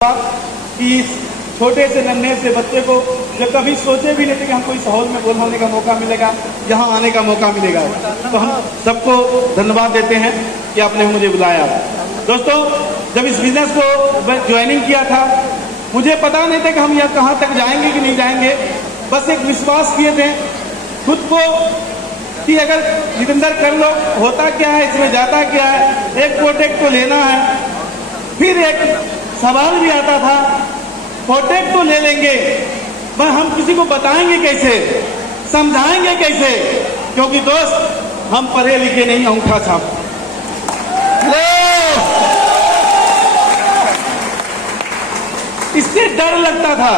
कि छोटे से नन्हे से बच्चे को जो कभी सोचे भी नहीं थे कि हमको इस हॉल में बोलने का मौका मिलेगा, यहाँ आने का मौका मिलेगा, तो हम सबको धन्यवाद देते हैं कि आपने मुझे बुलाया। दोस्तों, जब इस बिजनेस को ज्वाइनिंग किया था, मुझे पता नहीं था कि हम यहाँ कहाँ तक जाएंगे कि नहीं जाएंगे। बस एक विश्वास किए थे खुद को कि अगर जितेंद्र कर लो, होता क्या है इसमें, जाता क्या है, एक प्रोटेक्ट तो लेना है। फिर एक सवाल भी आता था, प्रोटेक्ट तो ले लेंगे पर हम किसी को बताएंगे कैसे, समझाएंगे कैसे, क्योंकि दोस्त हम पढ़े लिखे नहीं, अंगूठा छाप। इससे डर लगता था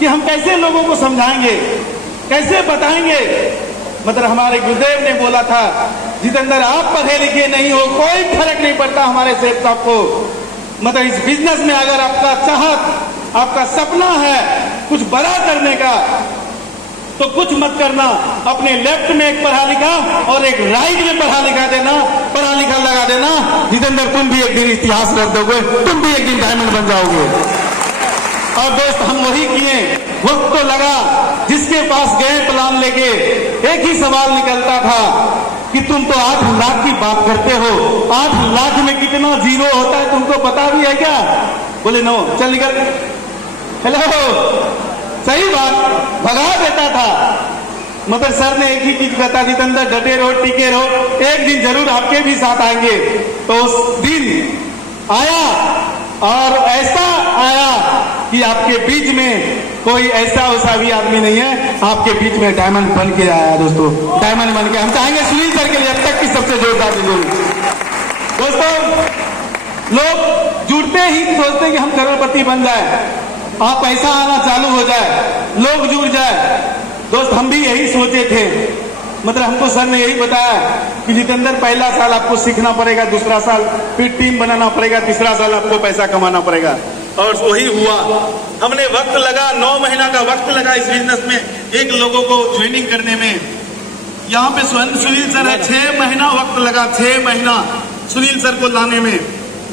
कि हम कैसे लोगों को समझाएंगे, कैसे बताएंगे। मतलब हमारे गुरुदेव ने बोला था, जितेंद्र आप पढ़े लिखे नहीं हो, कोई फर्क नहीं पड़ता हमारे सेठ साहब को। मतलब इस बिजनेस में अगर आपका चाहत, आपका सपना है कुछ बड़ा करने का, तो कुछ मत करना, अपने लेफ्ट में एक पढ़ा लिखा और एक राइट में पढ़ा लिखा लगा देना। जितेंद्र तुम भी एक दिन इतिहास रख दोगे, तुम भी एक दिन डायमंड बन जाओगे। और दोस्त हम वही किए। वक्त तो लगा, जिसके पास गए प्लान लेके, एक ही सवाल निकलता था कि तुम तो 8 लाख की बात करते हो, 8 लाख में कितना जीरो होता है तुमको पता भी है क्या? बोले नो, चल निकल। हेलो, सही बात, भगा देता था। मगर सर ने एक ही चीज कहता, जितेंद्र डटे रहो, टिके रहो, एक दिन जरूर आपके भी साथ आएंगे। तो उस दिन आया और ऐसा आया कि आपके बीच में कोई ऐसा वैसा भी आदमी नहीं है, आपके बीच में डायमंड बन के आया। दोस्तों, डायमंड बन के हम चाहेंगे सुनील सर के लिए अब तक की सबसे जोरदार ताली। दोस्तों, लोग जुड़ते ही सोचते हैं कि हम करोड़पति बन जाए, आप पैसा आना चालू हो जाए, लोग जुड़ जाए। दोस्त, हम भी यही सोचे थे। मतलब हमको सर ने यही बताया कि जितेंद्र पहला साल आपको सीखना पड़ेगा, दूसरा साल फिर टीम बनाना पड़ेगा, तीसरा साल आपको पैसा कमाना पड़ेगा। और वही हुआ। हमने वक्त लगा, 9 महीना का वक्त लगा इस बिजनेस में एक लोगों को ज्वाइनिंग करने में। यहाँ पे सुनील सर है, 6 महीना वक्त लगा, 6 महीना सुनील सर को लाने में।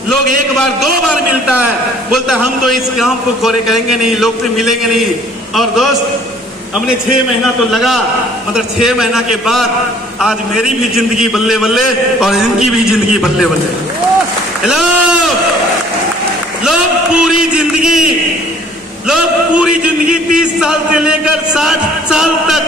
लोग एक बार 2 बार मिलता है, बोलता है हम तो इस काम को खोरे करेंगे नहीं, लोग से मिलेंगे नहीं। और दोस्त, हमने 6 महीना तो लगा, मतलब 6 महीना के बाद आज मेरी भी जिंदगी बल्ले बल्ले और इनकी भी जिंदगी बल्ले बल्ले। हेलो, लोग पूरी जिंदगी 30 साल से लेकर 60 साल तक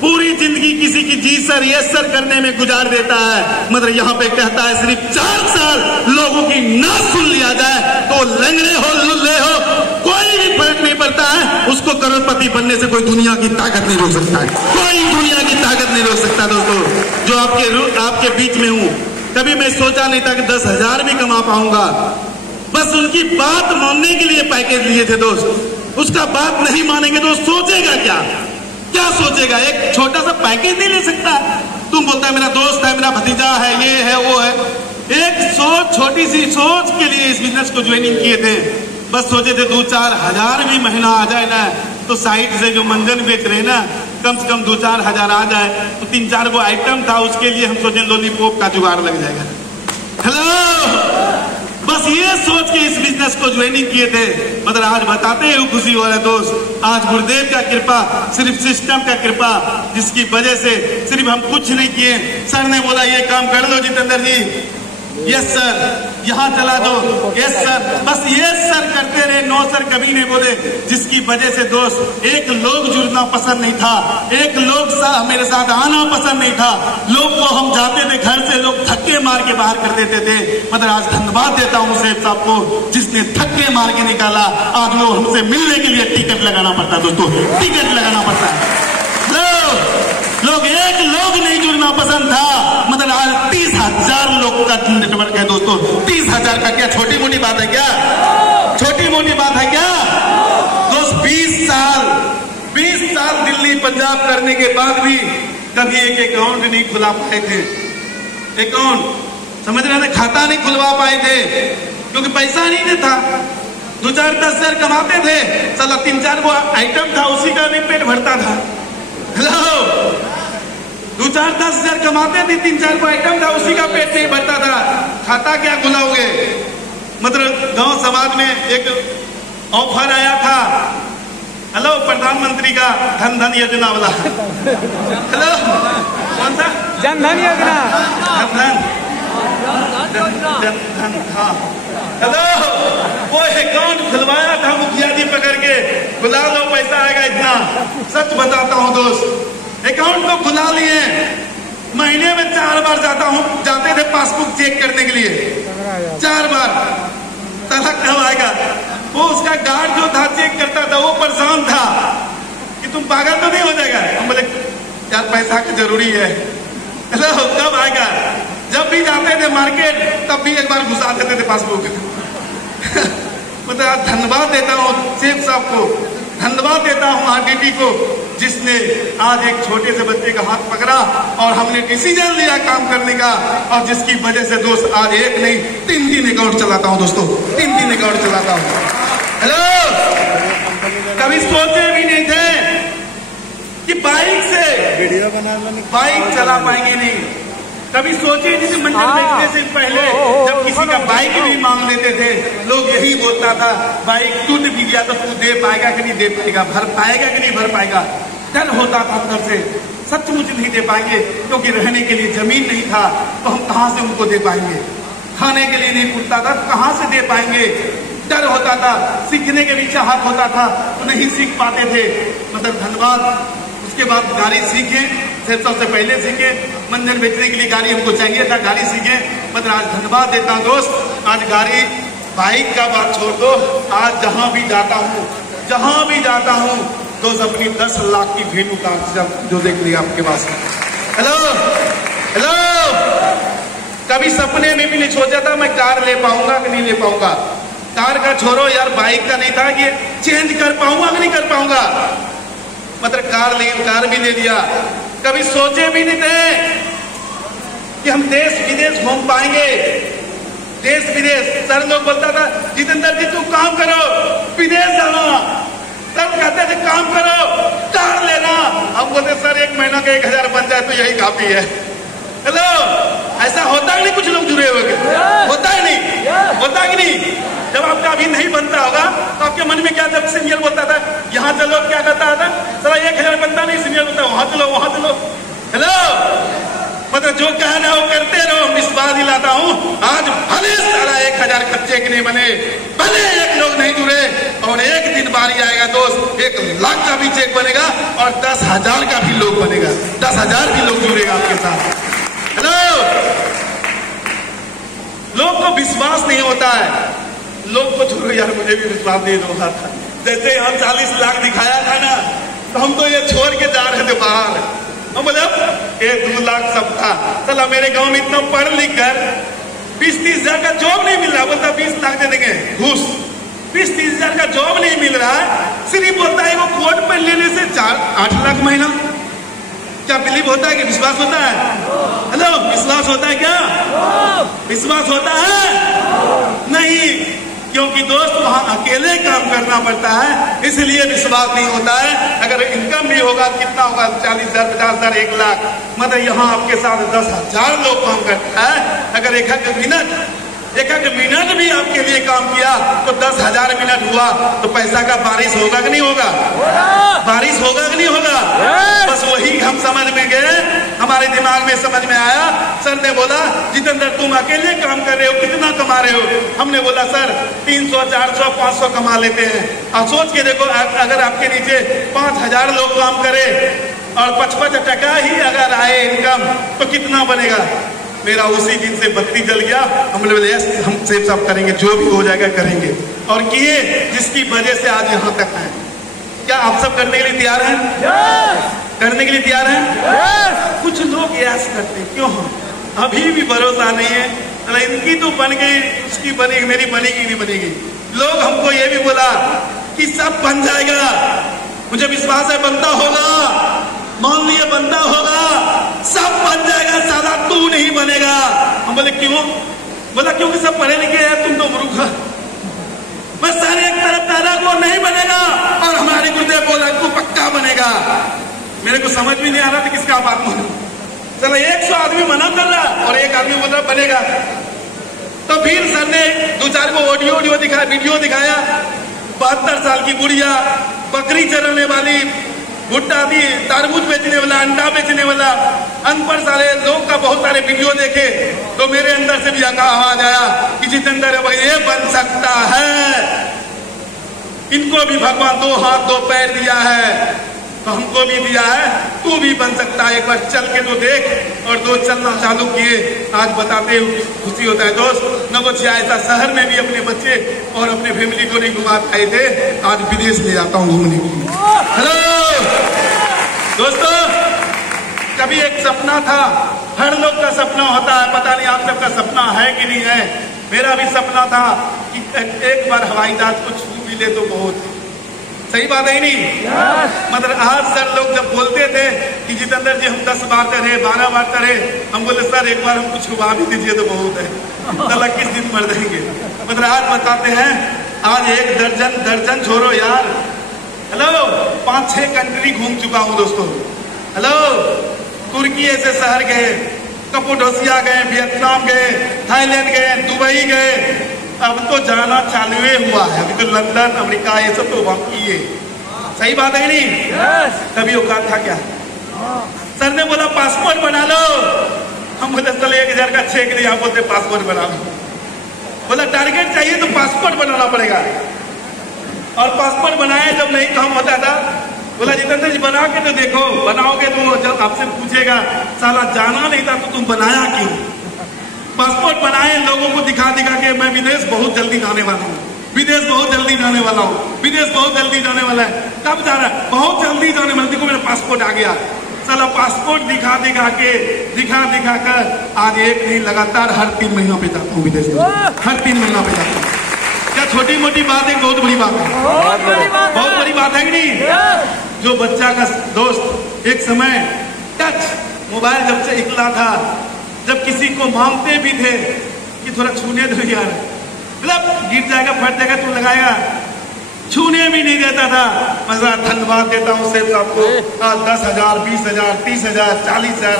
पूरी जिंदगी किसी की जी सर ये सर करने में गुजार देता है। मतलब यहाँ पे कहता है सिर्फ 4 साल लोगों की ना सुन लिया जाए तो लंगड़े हो, लुल्ले हो, कोई भी फर्क नहीं पड़ता है, उसको करोड़पति बनने से कोई दुनिया की ताकत नहीं रोक सकता है, कोई दुनिया की ताकत नहीं रोक सकता। दोस्तों, जो आपके बीच में हूँ, कभी मैं सोचा नहीं था कि 10,000 भी कमा पाऊंगा। बस उनकी बात मानने के लिए पैकेज लिए थे दोस्त। उसका बात नहीं मानेंगे तो सोचेगा क्या सोचेगा? एक छोटा सा पैकेज नहीं ले सकता। तुम बोलता है मेरा दोस्त है, मेरा भतीजा है, ये है, वो है। एक सोच, छोटी सी सोच के लिए इस बिजनेस को ज्वाइनिंग किए थे। बस सोचे थे 2-4 हजार भी महीना आ जाए ना, तो साइड से जो मंजन बेच रहे ना, कम से कम 2-4 हजार आ जाए तो 3-4 गो आइटम था, उसके लिए हम सोचे लॉलीपॉप का जुगाड़ लग जाएगा। हेलो, बस ये सोच के इस बिजनेस को ज्वाइनिंग किए थे। मतलब आज बताते हैं खुशी हो रहा है दोस्त, आज गुरुदेव का कृपा, सिर्फ सिस्टम का कृपा, जिसकी वजह से सिर्फ हम कुछ नहीं किए। सर ने बोला ये काम कर लो जितेंद्र जी, यस सर, यहाँ चला दो, यस सर, बस यस सर करते रहे, नो सर कभी नहीं बोले। जिसकी वजह से दोस्त एक लोग जुड़ना पसंद नहीं था, एक लोग मेरे साथ आना पसंद नहीं था। लोग को हम जाते थे घर से, लोग धक्के मार के बाहर कर देते थे। मतलब आज धन्यवाद देता हूँ सेठ साहब को, जिसने धक्के मार के निकाला। आज लोग हमसे मिलने के लिए टिकट लगाना पड़ता है दोस्तों, टिकट लगाना पड़ता है। लोग एक लोग नहीं जुड़ना पसंद था। मतलब आज 30,000 लोगों का नेटवर्क है दोस्तों। 30,000 का क्या छोटी मोटी बात है क्या? छोटी मोटी बात है क्या दोस्त? 20 साल दिल्ली पंजाब करने के बाद भी कभी एक अकाउंट नहीं खुला पाए थे। अकाउंट समझ रहे थे, खाता नहीं खुलवा पाए थे क्योंकि पैसा नहीं था। 2-4-10 हजार कमाते थे, साला 3-4 गो आइटम था, उसी का नहीं पेट भरता था। हेलो, 2-4-10 हजार कमाते थे, 3-4 गो आइटम था, उसी का पेट नहीं भरता था। खाता क्या खुलाओगे? मतलब गांव समाज में एक ऑफर आया था, हेलो प्रधानमंत्री का धन धन योजना वाला, हेलो कौन सा जन धन योजना, धन धन हाँ, हेलो वो अकाउंट खुलवाया था मुखिया जी पकड़ के, खुला लो पैसा आएगा इतना। सच बताता हूँ दोस्त, अकाउंट तो खुला लिए, महीने में 4 बार जाते थे पासबुक चेक करने के लिए, 4 बार। साला कब आएगा? वो उसका गार्ड जो था चेक करता था वो परेशान था कि तुम पागल तो नहीं हो जाएगा। हम बोले यार पैसा की जरूरी है, हेलो कब आएगा? जब भी जाते थे मार्केट तब भी एक बार घुसा देते थे पासबुक। मतलब धन्यवाद देता हूँ सेठ साहब को, धन्यवाद देता हूँ आरडीटी को, जिसने आज एक छोटे से बच्चे का हाथ पकड़ा और हमने डिसीजन लिया काम करने का, और जिसकी वजह से दोस्त आज एक नहीं 3 अकाउंट चलाता हूँ दोस्तों, 3 अकाउंट चलाता हूँ। हेलो कभी सोचे भी नहीं थे कि बाइक चला पाएंगे, नहीं कभी सोचे नहीं। मंदिर बेचने से पहले जब किसी का बाइक भी मांग लेते थे, लोग यही बोलता था बाइक टूट भी गया तो तू दे पाएगा कि नहीं दे पाएगा, भर पाएगा कि नहीं भर पाएगा। डर होता था अंदर से, सचमुच नहीं दे पाएंगे, क्योंकि रहने के लिए जमीन नहीं था तो हम कहाँ से उनको दे पाएंगे, खाने के लिए नहीं पूछता था तो कहाँ से दे पाएंगे। डर होता था, सीखने के भी चाहत होता था तो नहीं सीख पाते थे। मतलब धन्यवाद। उसके बाद गाड़ी सीखे, सबसे पहले सीखे, मंदिर बेचने के लिए गाड़ी हमको चाहिए था, गाड़ी सीखे। मतलब आज धन्यवाद देता हूँ दोस्त, आज गाड़ी बाइक का बात छोड़ दो, आज जहां भी जाता हूँ दोस्त अपनी 10 लाख की भेंट उतार जो देख लिया आपके पास। हेलो हेलो कभी सपने में भी नहीं सोचा था मैं कार ले पाऊंगा कि नहीं ले पाऊंगा। कार का छोड़ो यार, बाइक का नहीं था कि चेंज कर पाऊंगा कि नहीं कर पाऊंगा। मतलब कार भी ले लिया। कभी सोचे भी नहीं थे कि हम देश विदेश घूम पाएंगे, देश विदेश। सर लोग बोलता था जितेंद्र जी तुम काम करो विदेश जाना, सब कहते थे काम करो कार लेना, हम बोलते सर 1 महीना का 1000 बन जाए तो यही काफी है। हेलो ऐसा होता है नहीं? कुछ लोग जुड़े हुए होता है नहीं, होता कि नहीं? जब आपका अभी नहीं बनता होगा तो आपके मन में क्या, जब सीनियर बोलता था यहाँ चलो, क्या कहता था सर 1000 बनता नहीं, सीनियर बोलता वहां चलो। हेलो मतलब जो कहना वो करते रहो, विश्वास दिलाता हूँ। आज भले सारा 1000 का चेक नहीं बने, भले 1 लोग नहीं जुड़े, और एक दिन बारी आएगा दोस्त 1 लाख का भी चेक बनेगा और 10,000 का भी लोग बनेगा, 10,000 भी लोग जुड़ेगा आपके साथ। हेलो लोग को विश्वास नहीं होता है, लोग को छोड़ो यार, मुझे भी विश्वास नहीं हो रहा था। जैसे हम 40 लाख दिखाया था ना, तो हम तो ये छोड़ के जा रहे थे बाहर। हम बोले 1-2 लाख सब था, चला मेरे गांव में इतना पढ़ लिख कर 20-30 हजार का जॉब नहीं मिल रहा, बोलता 20 लाख दे देंगे घूस। 20-30 हजार का जॉब नहीं मिल रहा है, सिर्फ बोलता है वो कोर्ट पर लेने से 4-8 लाख महीना। क्या बिलीव होता है कि विश्वास होता है? हेलो विश्वास होता है क्या? विश्वास होता है नहीं, क्योंकि दोस्त वहां अकेले काम करना पड़ता है, इसलिए विश्वास नहीं होता है। अगर इनकम भी होगा कितना होगा, 40,000, 50,000, 1 लाख, मतलब यहाँ आपके साथ 10,000 लोग काम करता है। अगर एक मिनट भी आपके लिए काम किया तो 10,000 मिनट हुआ तो पैसा का बारिश होगा कि नहीं होगा? बारिश होगा कि नहीं होगा? बस वही हम समझ में गए, हमारे दिमाग में समझ में आया। सर ने बोला जितेंद्र तुम अकेले काम कर रहे हो, कितना कमा रहे हो? हमने बोला सर 300, 400, 500 कमा लेते हैं। अब सोच के देखो, अगर आपके नीचे 5,000 लोग काम करे और 55 टका ही अगर आए इनकम तो कितना बनेगा? मेरा उसी दिन से बत्ती जल गया। हम बोले यस हम सेफ साफ करेंगे, जो भी हो जाएगा करेंगे, और किए, जिसकी वजह से आज यहाँ तक आए। क्या आप सब करने के लिए तैयार हैं? करने के लिए तैयार हैं? कुछ लोग यस करते, क्यों? अभी भी भरोसा नहीं है, इनकी तो बन गई, उसकी बनेगी, मेरी बनेगी नहीं बनेगी। लोग हमको ये भी बोला कि सब बन जाएगा, मुझे विश्वास है बनता होगा, मान लिए बनता होगा, सब बन जाएगा, साला तू नहीं बनेगा। हम बोले क्यों? बोला क्योंकि सब पढ़े लिखे हैं, तुम तो मूर्ख। मैं सारे एक तरफ पैदा को नहीं बनेगा और हमारे गुरुदेव बोला तू पक्का बनेगा। मेरे को समझ भी नहीं आ रहा था किसका बात मानूं। चलो 100 आदमी मना कर रहा और एक आदमी बोल रहा बनेगा, तो फिर सर ने 2-4 को ऑडियो दिखाया, वीडियो दिखाया। 72 साल की बुढ़िया, बकरी चराने वाली, भुट्टा दी, तरबूज बेचने वाला, अंडा बेचने वाला, अनपढ़ सारे लोग का बहुत सारे वीडियो देखे तो मेरे अंदर से भी आवाज आया कि जितेंद्र भाई ये बन सकता है, इनको भी भगवान 2 हाथ 2 पैर दिया है तो हमको भी दिया है, तू भी बन सकता है, एक बार चल के तो देख। और दोस्त चलना चालू किए। आज बताते हुए खुशी होता है दोस्त, नवोछिया ऐसा शहर में भी अपने बच्चे और अपने फैमिली को नहीं घुमा पाए थे, आज विदेश ले जाता हूँ घूमने के लिए। हेलो दोस्तों, कभी एक सपना था, हर लोग का सपना होता है, पता नहीं आप सबका सपना है कि नहीं है। मेरा भी सपना था कि एक बार हवाई जहाज को छू भी ले तो बहुत, सही बात है नहीं? मतलब आज सर लोग जब बोलते थे कि जितेंद्र जी हम 10 बार करे, 12 बार करे, हम बोले सर एक बार हमको छुपा भी दीजिए तो बहुत है, साला किस दिन मर जाएंगे। मतलब आज बताते हैं, आज एक दर्जन छोड़ो यार, हेलो 5-6 कंट्री घूम चुका हूँ दोस्तों। हेलो तुर्की ऐसे शहर गए, कपोडोसिया गए, वियतनाम गए, थाईलैंड गए, दुबई गए, अब तो जाना चालू हुआ है, अभी तो लंदन, अमेरिका ये सब तो बाकी है, सही बात है नहीं? तभी औकात था क्या? सर ने बोला पासपोर्ट बना लो, हम बोले चले 1000 का चेक दिया, आप बोलते पासपोर्ट बना लो। बोला टारगेट चाहिए तो पासपोर्ट बनाना पड़ेगा, और पासपोर्ट बनाए जब नहीं काम होता था, बोला जितेंद्र जी बना के तो देखो, बनाओगे तो जब आपसे पूछेगा साला जाना नहीं था तो तुम बनाया क्यों? पासपोर्ट बनाए, लोगों को दिखा के मैं विदेश बहुत जल्दी जाने वाला हूँ, विदेश बहुत जल्दी जाने वाला हूँ, विदेश बहुत जल्दी जाने वाला है। कब जा रहा है? बहुत जल्दी जाने वाला। देखो मेरा पासपोर्ट आ गया। साला पासपोर्ट दिखा कर आज एक नहीं, लगातार हर 3 महीनों पे जाता हूँ विदेश, हर 3 महीनों पे जाता हूँ। क्या छोटी मोटी बात है? बहुत बड़ी बात है, बहुत बड़ी बात है कि नहीं? जो बच्चा का दोस्त एक समय टच मोबाइल जब से निकला था, जब किसी को मांगते भी थे कि थोड़ा छूने दो यार, मतलब गिर जाएगा, फट जाएगा, तू लगाएगा, छूने भी नहीं देता था। मजा धन्यवाद देता हूँ सेठ साहब को, 10,000, 20,000, 30,000, 40,000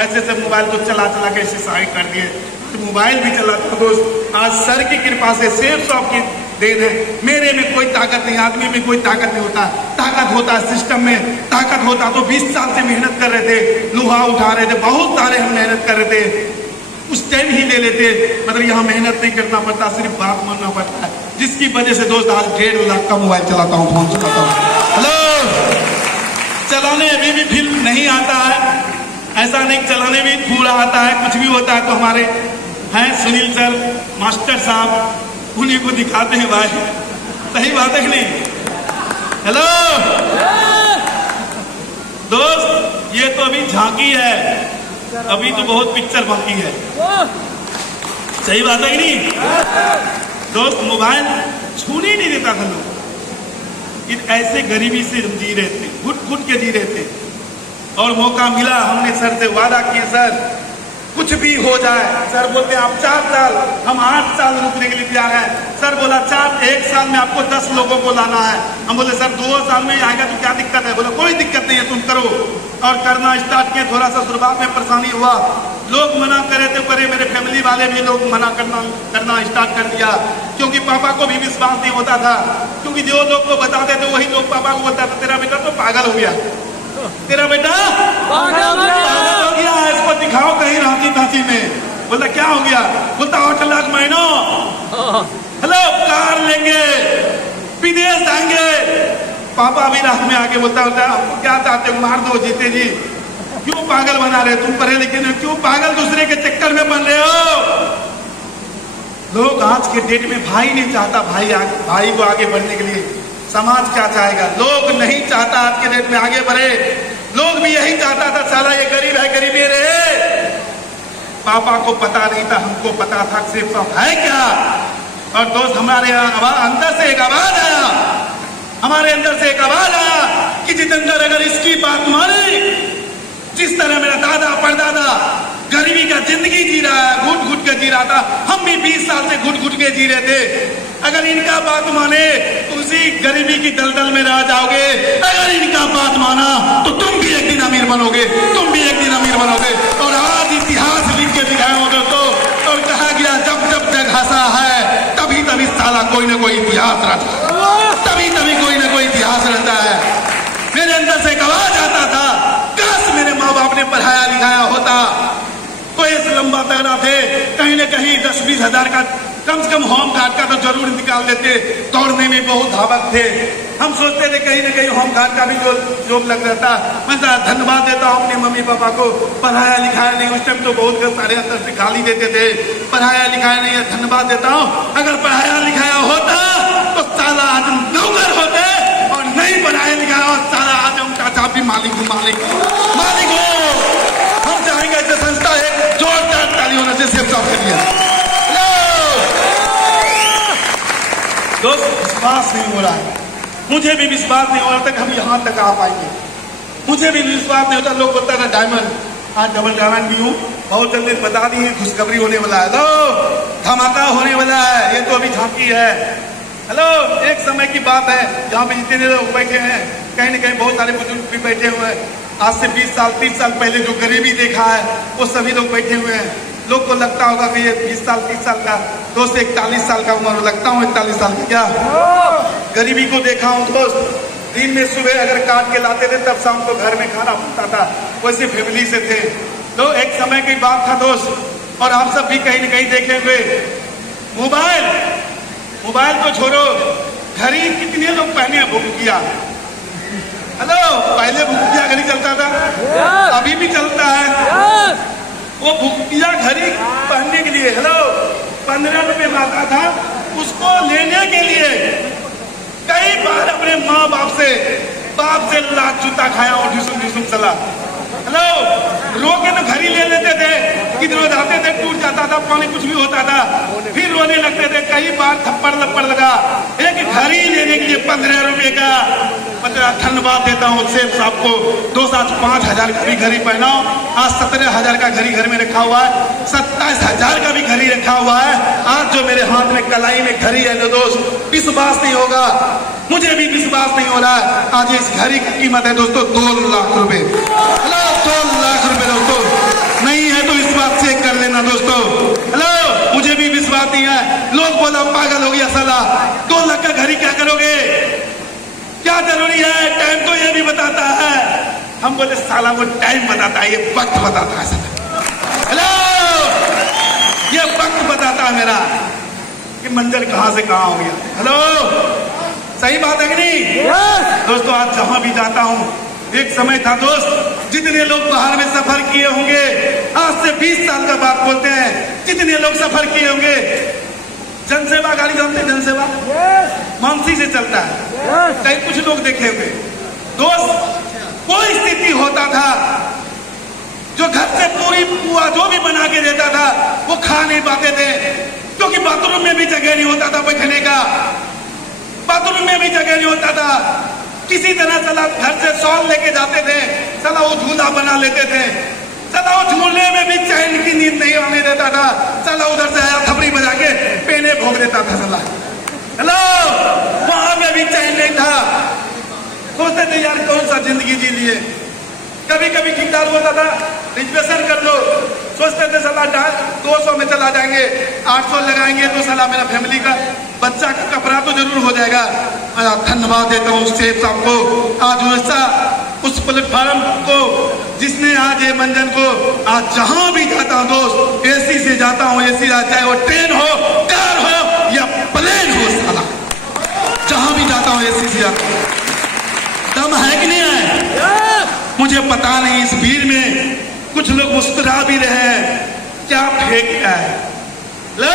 ऐसे मोबाइल को चला के ऐसे साइड कर दिए। तो मोबाइल भी चलाता दोस्त, आज सर की कृपा से सेठ साहब की देन है। मेरे में कोई ताकत नहीं, आदमी में कोई ताकत नहीं होता, ताकत होता है सिस्टम में। ताकत होता तो 20 साल से मेहनत कर रहे थे, लोहा उठा रहे थे, बहुत सारे हम मेहनत कर रहे थे, उस टाइम ही ले लेते। मतलब यहाँ मेहनत नहीं करना पड़ता, सिर्फ बात मानना पड़ता है, जिसकी वजह से दोस्त आज 1.5 लाख का मोबाइल चलाता हूँ, फोन चलाता हूँ। हेलो, चलाने अभी भी फील नहीं आता है, ऐसा नहीं, चलाने भी पूरा आता है। कुछ भी होता है तो हमारे हैं सुनील सर, मास्टर साहब, उन्हीं को दिखाते हैं भाई, सही बात है कि नहीं? हेलो दोस्त, ये तो अभी झांकी है, अभी तो बहुत पिक्चर बाकी है, सही बात है कि नहीं? दोस्त मोबाइल छूने नहीं देता था लोग, ऐसे गरीबी से जी रहे थे, घुट के जी रहे थे। और मौका मिला, हमने सर से वादा किया सर कुछ भी हो जाए। सर बोलते हैं आप 4 साल, हम 8 साल रुकने के लिए तैयार है। सर बोला 1 साल में आपको 10 लोगों को लाना है। हम बोले सर 2 साल में आएगा तो क्या दिक्कत है? बोला कोई दिक्कत नहीं है, तुम करो। और करना स्टार्ट किए। थोड़ा सा शुरुआत में परेशानी हुआ, लोग मना करे तो करे, मेरे फैमिली वाले भी लोग मना करना स्टार्ट कर दिया, क्योंकि पापा को भी विश्वास नहीं होता था। क्योंकि जो लोग को बताते थे वही लोग पापा को बताते, तेरा बेटा तो पागल हो गया, तेरा बेटा पागल हो गया, इसको दिखाओ कहीं रांची में। बोला क्या हो गया? बोलता 8 लाख महीनों, हेलो कार लेंगे, विदेश जाएंगे। पापा भी रात में आके बोलता आपको क्या चाहते हो? मार दो जीते जी, क्यों पागल बना रहे? तुम पढ़े लिखे नहीं, क्यों पागल दूसरे के चक्कर में बन रहे हो? लोग आज के डेट में भाई नहीं चाहता, भाई को आगे बढ़ने के लिए। समाज क्या चाहेगा? लोग नहीं चाहता आज के डेट में आगे बढ़े। लोग भी यही चाहता था, साला ये गरीब है, गरीबी रहे। पापा को पता नहीं था, हमको पता था सिर्फ है क्या। और दोस्त हमारे अंदर से एक आवाज आया, हमारे अंदर से एक आवाज आया कि जितेंद्र अगर इसकी बात माने, जिस तरह मेरा दादा परदादा गरीबी का जिंदगी जी रहा है, घुट घुट के जी रहा था, हम भी 20 साल से घुट घुट के जी रहे थे। अगर इनका बात माने तो उसी गरीबी की दलदल में रह जाओगे। अगर इनका बात माना तो तुम भी एक दिन अमीर बनोगे, तुम भी एक दिन अमीर बनोगे। और आज इतिहास लिख के दिखाया हो दोस्तों। और कहा गया जब जब जग कोई ना कोई इतिहास रहता है, तभी कोई ना कोई इतिहास रहता है। मेरे अंदर से एक आवाज आता था, काश मेरे माँ बाप ने पढ़ाया लिखाया होता तो इस लंबा तगड़ा थे, कहीं न कहीं 10-20 हजार का कम से कम होम गार्ड का तो जरूर निकाल देते। दौड़ने में बहुत धावक थे, हम सोचते थे कहीं न कहीं होम गार्ड का भी जॉब लग रहता। मैं धन्यवाद देता हूँ अपने मम्मी पापा को, पढ़ाया लिखाया नहीं, उस टाइम तो बहुत सारे अंदर से गाली देते थे, पढ़ाया लिखाया नहीं है, धन्यवाद देता हूँ। अगर पढ़ाया लिखाया होता तो साला आज नौकर होते, और नहीं पढ़ाया लिखाया हो साला आज उनका चाप भी मालिक हो। हम चाहेंगे ऐसे संस्था है, जोरदार तालियों से सेफ साहब के लिए। दोस्त, विश्वास नहीं हो रहा है, मुझे भी विश्वास नहीं हो रहा तक हम यहाँ तक आ पाएंगे। मुझे भी विश्वास नहीं होता। लोग बोलता था डायमंड, आज डबल डायमंड भी हूँ, बहुत जल्दी बता दी खुशखबरी होने वाला है, लो धमाका होने वाला है, ये तो अभी झांकी है। हेलो, एक समय की बात है जहाँ पे जितने लोग बैठे हैं, कहीं न कहीं बहुत सारे बुजुर्ग भी बैठे हुए हैं। आज से 20 साल 30 साल पहले जो गरीबी देखा है वो सभी लोग बैठे हुए हैं। लोग को लगता होगा कि ये 20 साल 30 साल का, दोस्त 41 साल का उम्र लगता हूँ, 41 साल की क्या गरीबी को देखा हूँ दोस्त। दिन में सुबह अगर काट के लाते थे तब शाम को घर में खाना बनता था, वैसे फैमिली से थे। तो एक समय की बात था दोस्त, और आप सब भी कहीं न कहीं देखे हुए, मोबाइल को छोड़ो, घड़ी कितने लोग पहने हैं भुकिया। हेलो, पहले भुकिया घड़ी चलता था, अभी भी चलता है। वो भुकिया घड़ी पहनने के लिए, हेलो, 15 रुपए मांगा था, उसको लेने के लिए कई बार अपने माँ बाप से लात जूता खाया और ढिसुम चला। हेलो, रोके तो घड़ी ले लेते थे, किधर जाते थे टूट जाता था, पानी कुछ भी होता था, फिर रोने लगते थे। कई बार थप्पड़ लप्पड़ लगा, एक घड़ी लेने के लिए 15 रुपए का। धन्यवाद देता हूँ सेठ साहब को, 5,000 का भी घड़ी पहनाओ। आज 17,000 का घड़ी घर में रखा हुआ है, 27,000 का भी घड़ी रखा हुआ है। आज जो मेरे हाथ में कलाई में घड़ी है दोस्त, विश्वास नहीं होगा, मुझे भी विश्वास नहीं हो रहा है। आज इस घड़ी की कीमत है दोस्तों 2 लाख रुपए। हेलो, 2 लाख रुपए दोस्तों, नहीं है तो इस बात चेक कर लेना दोस्तों। हेलो, मुझे भी विश्वास नहीं है। लोग बोला पागल हो गया साला, 2 लाख का घड़ी क्या करोगे, क्या जरूरी है, टाइम तो ये भी बताता है। हम बोले साला वो टाइम बताता है, ये वक्त बताता है। हेलो, ये वक्त बताता है मेरा कि मंजिल कहां से कहां हो गया। हेलो, सही बात है कि नहीं दोस्तों? आज जहां भी जाता हूं, एक समय था दोस्त, जितने लोग बाहर में सफर किए होंगे, आज से 20 साल का बात बोलते हैं, जितने लोग सफर किए होंगे, जनसेवा गाड़ी जानते, जनसेवा मानसी से चलता है, कई कुछ लोग देखे हुए दोस्त। कोई स्थिति होता था जो घर से पूरी पुआ जो भी बना के देता था वो खा नहीं पाते थे, क्योंकि बाथरूम में भी जगह नहीं होता था बैठने का, बाथरूम में भी जगह नहीं होता था। किसी तरह चला घर से शॉल लेके जाते थे, चला वो झूला बना लेते थे, चला वो झूले में भी चैन की नींद नहीं आने देता था, चला उधर से आया थपड़ी बजा के पेने भोग देता था चला। हेलो, वहां में भी चैन नहीं था। सोचते थे यार कौन सा जिंदगी जी लिए। कभी कभी ठेकेदार बोलता था रिजर्वेशन कर लो, सोचते थे साला 200 में चला जाएंगे, 800 लगाएंगे तो साला मेरा फैमिली का बच्चा का कपड़ा तो जरूर हो जाएगा। धन्यवाद देता हूँ सेठ साहब को, आज वैसा उस प्लेटफार्म को जिसने आज ये मंजन को, आज जहां भी जाता हूँ दोस्त, एसी से जाता हूँ, एसी चाहे वो ट्रेन हो, कार हो या प्लेन हो, साला जहां भी जाता हूँ एसी से जाता हूँ। दम है कि नहीं है मुझे पता नहीं। इस भीड़ में कुछ लोग मुस्कुरा भी रहे हैं, क्या फेंक रहा है। लो,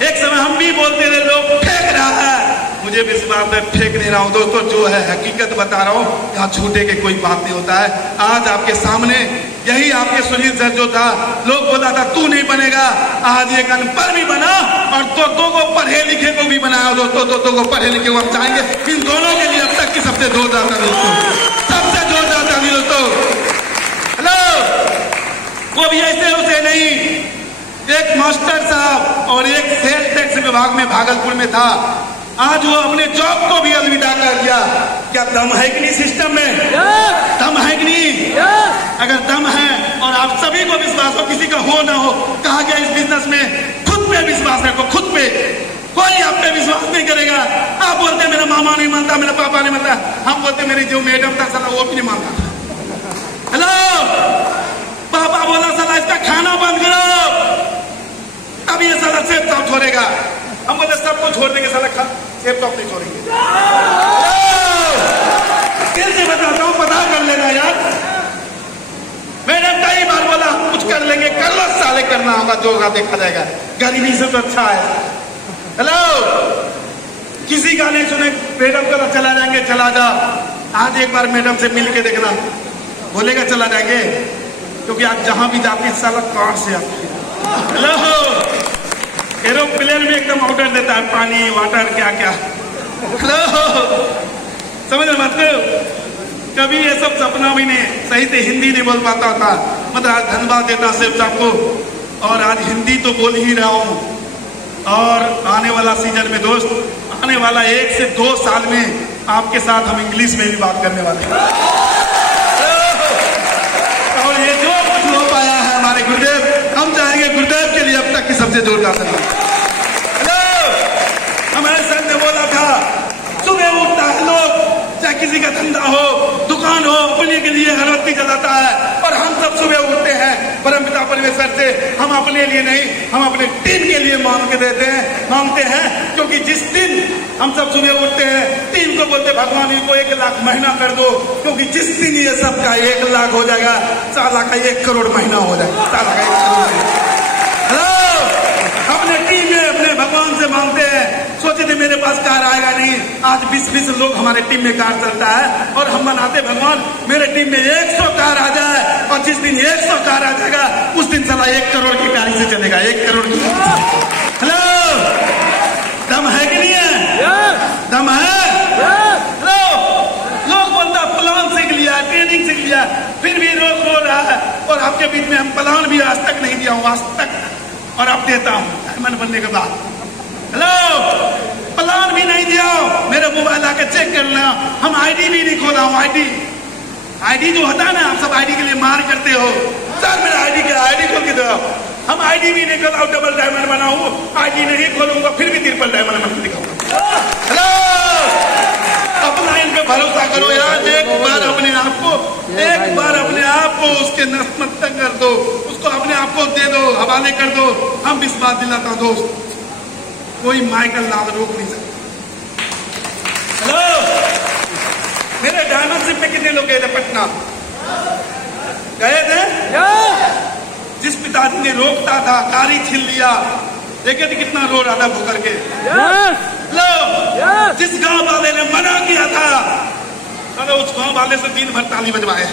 एक समय हम भी बोलते थे लोग फेंक रहा है, मुझे विश्वास है फेंक नहीं रहा हूं दोस्तों, जो है हकीकत बता रहा हूं, यहाँ झूठे के कोई बात नहीं होता है। आज आपके सामने यही आपके सुनील सर जो था, लोग बोला था तू नहीं बनेगा, आज एक अनपढ़ भी बना और दो को पढ़े लिखे को भी बनाया दोस्तों, दो को पढ़े लिखे को हम चाहेंगे। इन दोनों के लिए अब तक की सबसे जोरदार था दोस्तों, सबसे जोरदार था दोस्तों। हेलो, वो भी ऐसे उसे नहीं, एक मास्टर साहब और एक सेल टैक्स विभाग में भागलपुर में था, आज वो अपने जॉब को भी अलविदा कर दिया। क्या दम है कि नहीं सिस्टम में? दम है कि नहीं? अगर दम है और आप सभी को विश्वास हो, किसी का हो ना हो, कहा गया इस बिजनेस में खुद पे विश्वास रखो, खुद पे। कोई आप पे विश्वास नहीं करेगा। आप बोलते मेरा मामा नहीं मानता, मेरा पापा नहीं मानता, हम बोलते मेरी जो मैडम था साला वो भी नहीं मानता। हेलो, पापा बोला साला इसका खाना बंद करो, तब ये साला सेब टॉप छोड़ेगा। हम बोले सबको छोड़ देंगे, साला सेब टॉप नहीं छोड़ेंगे। कैसे बताता हूँ, पता कर लेना यार। मैंने कई बार बोला कुछ कर लेंगे, कर लो साले, करना होगा जो होगा देखा जाएगा, गरीबी से तो अच्छा है। हेलो, किसी का नहीं सुने, मैडम को चला जाएंगे, चला जा। आज एक बार मैडम से मिल के देखना, बोलेगा चला जाएंगे, क्योंकि आज जहां भी जाती साला कार से आती है। हेलो, एरोप्लेन में एकदम ऑर्डर देता है, पानी वाटर क्या क्या। हेलो, समझ रहे मतलब, कभी ये सब सपना भी नहीं, सही से हिंदी नहीं बोल पाता था। मतलब आज धन्यवाद देता सिर्फ आपको, और आज हिंदी तो बोल ही रहा हूं। और आने वाला सीजन में दोस्त, आने वाला 1 से 2 साल में आपके साथ हम इंग्लिश में भी बात करने वाले हैं। और ये जो कुछ हो पाया है हमारे गुरुदेव, हम चाहेंगे गुरुदेव के लिए अब तक की सबसे जोरदार सलाम। हमारे सर ने बोला था, सुबह उठता है लोग, चाहे किसी का धंधा हो, दुकान हो, अपने के लिए अगरबत्ती जलाता है। और हम सब सुबह उठते हैं परमपिता परमेश्वर से, हम अपने लिए नहीं, हम अपने टीम के लिए मांगते हैं। क्योंकि जिस दिन हम सब सुबह उठते हैं, टीम को बोलते भगवान इनको 1 लाख महीना कर दो, क्योंकि जिस दिन ये सबका 1 लाख हो जाएगा, साला का 1 करोड़ महीना हो जाएगा, साला का 1 करोड़। हेलो, अपने टीम में अपने भगवान से मांगते हैं। सोचे थे मेरे पास कार आएगा नहीं, आज 20-20 लोग हमारे टीम में कार चलता है, और हम बनाते भगवान मेरे टीम में 100 कार आ जाए, और जिस दिन 100 कार आ जाएगा उस दिन साला 1 करोड़ की गाड़ी से चलेगा, 1 करोड़ की। हेलो, दम है कि नहीं है? दम है? हेलो, लोग बोलता प्लान सीख लिया, ट्रेनिंग सीख लिया, फिर भी रोज रो रहा है। और आपके बीच में हम प्लान भी आज तक नहीं दिया हूं, आज तक, और अब देता हूं डायमंड बनने के बाद। हेलो, प्लान भी नहीं दिया, मेरे मोबाइल आके चेक कर लेना, हम आईडी भी नहीं खोला हूं। आईडी जो होता है ना, आप सब आईडी के लिए मार करते हो, सर मेरा आईडी खोल के दो। हम आईडी भी नहीं खोला, डबल डायमंड बना हूं, आईडी नहीं खोलूंगा, फिर भी ट्रिपल डायमंड बन के दिखाऊंगा। हेलो, अपना इन पे भरोसा करो यार। एक बार अपने आप को उसके नतमस्तक कर दो, उसको अपने आप को दे दो, हवाले कर दो। हम इस बात दिलाता हूं दोस्त, कोई माइकल लाल रोक नहीं सकता। हेलो, मेरे डायमंड शिप में कितने लोग गए थे? पटना गए थे। जिस पिताजी ने रोकता था, कारी छीन लिया, देखे थे कितना रो रहा था भूकर के। लो, जिस गांव वाले ने मना किया था, उस गांव वाले से दिन भर ताली बजवाए।